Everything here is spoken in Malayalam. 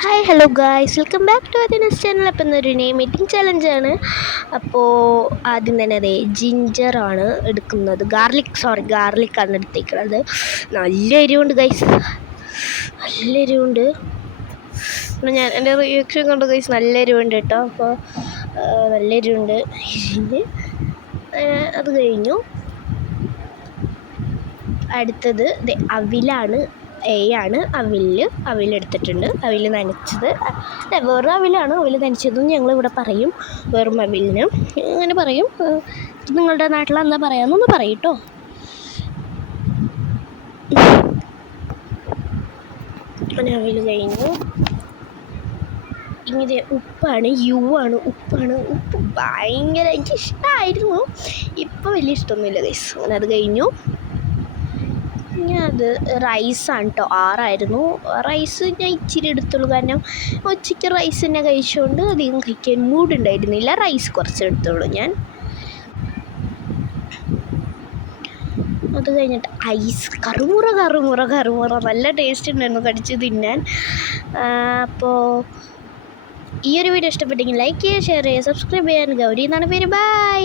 Hi hello guys, welcome back to അതിനസ് ചാനൽ. അപ്പം ഇന്നൊരു നെയിം മീറ്റിംഗ് ചലഞ്ചാണ്. അപ്പോൾ ആദ്യം തന്നെ അതെ ജിഞ്ചറാണ് എടുക്കുന്നത്, ഗാർലിക്കാണ് എടുത്തേക്കുന്നത്. നല്ല എരിവുണ്ട് ഗൈസ്, നല്ല എരിവുണ്ട്. ഞാൻ എൻ്റെ റിയാക്ഷൻ കണ്ടു ഗൈസ്, നല്ല എരിവുണ്ട് കേട്ടോ. അപ്പോൾ നല്ല എരിവുണ്ട്. അത് കഴിഞ്ഞു. അടുത്തത് അവിലാണ്, ആണ് അവിലെടുത്തിട്ടുണ്ട്. അവിൽ നനച്ചത് വേറെ അവിലാണ്, അവിൽ നനച്ചതെന്ന് ഞങ്ങളിവിടെ പറയും, വെറും അവിലിന് അങ്ങനെ പറയും. നിങ്ങളുടെ നാട്ടിൽ എന്താ പറയാമെന്നൊന്ന് പറയും കേട്ടോ. അങ്ങനെ അവിൽ കഴിഞ്ഞു. ഇങ്ങനെ ഉപ്പാണ്, ഉപ്പ് ഭയങ്കര എനിക്കിഷ്ടമായിരുന്നു, ഇപ്പം വലിയ ഇഷ്ടമൊന്നുമില്ല ഗൈസ്. അങ്ങനെ അത് കഴിഞ്ഞു. അത് റൈസാണ് കേട്ടോ, 6 റൈസ് ഞാൻ ഇച്ചിരി എടുത്തുള്ളൂ, കാരണം ഉച്ചയ്ക്ക് റൈസ് തന്നെ കഴിച്ചുകൊണ്ട് അധികം കഴിക്കാൻ മൂടുണ്ടായിരുന്നില്ല. റൈസ് കുറച്ച് എടുത്തുള്ളൂ ഞാൻ. അത് കഴിഞ്ഞിട്ട് ഐസ് കറുമുറ നല്ല ടേസ്റ്റ് ഉണ്ടായിരുന്നു കടിച്ച് തിന്നാൻ. അപ്പോൾ ഈ ഒരു വീഡിയോ ഇഷ്ടപ്പെട്ടെങ്കിൽ ലൈക്ക് ചെയ്യുക, ഷെയർ ചെയ്യുക, സബ്സ്ക്രൈബ് ചെയ്യാൻ. ഗൗരി എന്നാണ് പേര്. ബൈ.